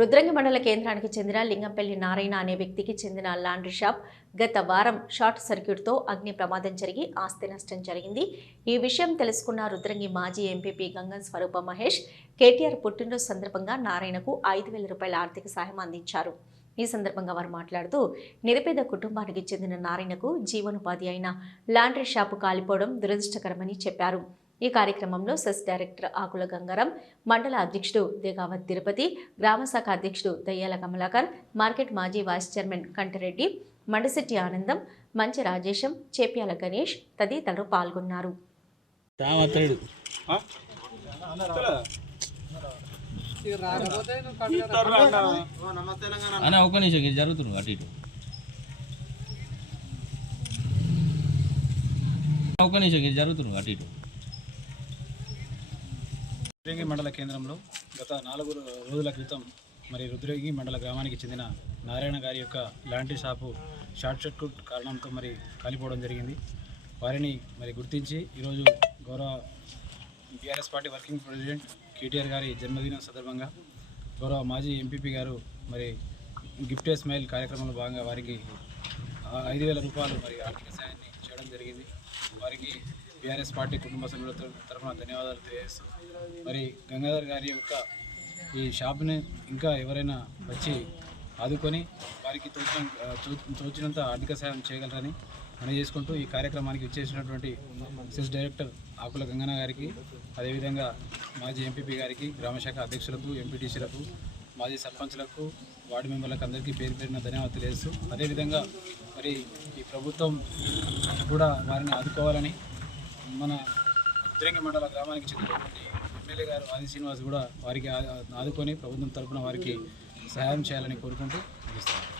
రుద్రంగి మండల కేంద్రానికి చెందిన లింగంపల్లి నారాయణ అనే వ్యక్తికి చెందిన లాండ్రీ షాప్ గత వారం షార్ట్ సర్క్యూట్తో అగ్ని ప్రమాదం జరిగి ఆస్తి నష్టం జరిగింది. ఈ విషయం తెలుసుకున్న రుద్రంగి మాజీ ఎంపీపీ గంగన్ స్వరూప మహేష్ కేటీఆర్ పుట్టినరోజు సందర్భంగా నారాయణకు ఐదు వేల రూపాయల ఆర్థిక సహాయం అందించారు. ఈ సందర్భంగా వారు మాట్లాడుతూ నిరుపేద కుటుంబానికి చెందిన నారాయణకు జీవనోపాధి అయిన లాండ్రీ షాపు కాలిపోవడం దురదృష్టకరమని చెప్పారు. ఈ కార్యక్రమంలో సెస్ డైరెక్టర్ ఆకుల గంగారం మండల అధ్యక్షుడు దిగావత్ తిరుపతి గ్రామ శాఖ అధ్యక్షుడు దయ్యాల కమలాకర్ మార్కెట్ మాజీ వైస్ చైర్మన్ కంటిరెడ్డి మండశెట్టి ఆనందం మంచి రాజేశం చేప్యాల గణేష్ తదితరులు పాల్గొన్నారు. ఒక్క నిమిషం ఇది జరుగుతుంది అటు ఇటు. ఒక్క నిమిషం ఇది జరుగుతుంది అటు ఇటు. రుద్రంగి మండల కేంద్రంలో గత నాలుగు రోజుల క్రితం మరి రుద్రంగి మండల గ్రామానికి చెందిన నారాయణ గారి యొక్క లాంటి షాపు షార్ట్ సర్క్యూట్ కారణంతో మరి కాలిపోవడం జరిగింది. వారిని మరి గుర్తించి ఈరోజు గౌరవ BRS party working president KTR గారి జన్మదినం సందర్భంగా గౌరవ మాజీ ఎంపీపీ గారు మరి గిఫ్ట్ స్మైల్ కార్యక్రమంలో భాగంగా వారికి ఐదు వేల రూపాయలు మరి ఆర్థిక సాయాన్ని చేయడం జరిగింది. వారికి బీఆర్ఎస్ పార్టీ కుటుంబ సభ్యుల తరఫున ధన్యవాదాలు తెలియజేస్తూ మరి గంగాధర్ గారి యొక్క ఈ షాప్ని ఇంకా ఎవరైనా వచ్చి ఆదుకొని వారికి తోచిన తో- తోచినంత ఆర్థిక సహాయం చేయగలరని మనం చేసుకుంటూ ఈ కార్యక్రమానికి ఇచ్చేసినటువంటి సెస్ డైరెక్టర్ ఆకుల గంగన్న గారికి అదేవిధంగా మాజీ ఎంపీపీ గారికి గ్రామశాఖ అధ్యక్షులకు ఎంపీటీసీలకు మాజీ సర్పంచ్లకు వార్డు మెంబర్లకు అందరికీ పేరు పేరున ధన్యవాదాలు తెలియజేస్తూ అదేవిధంగా మరి ఈ ప్రభుత్వం కూడా వారిని ఆదుకోవాలని మన ఉద్రంగి మండల గ్రామానికి చెందినటువంటి ఎమ్మెల్యే గారు ఆది శ్రీనివాస్ కూడా వారికి ఆదుకొని ప్రభుత్వం తరఫున వారికి సహాయం చేయాలని కోరుకుంటూ ముగిస్తున్నాను.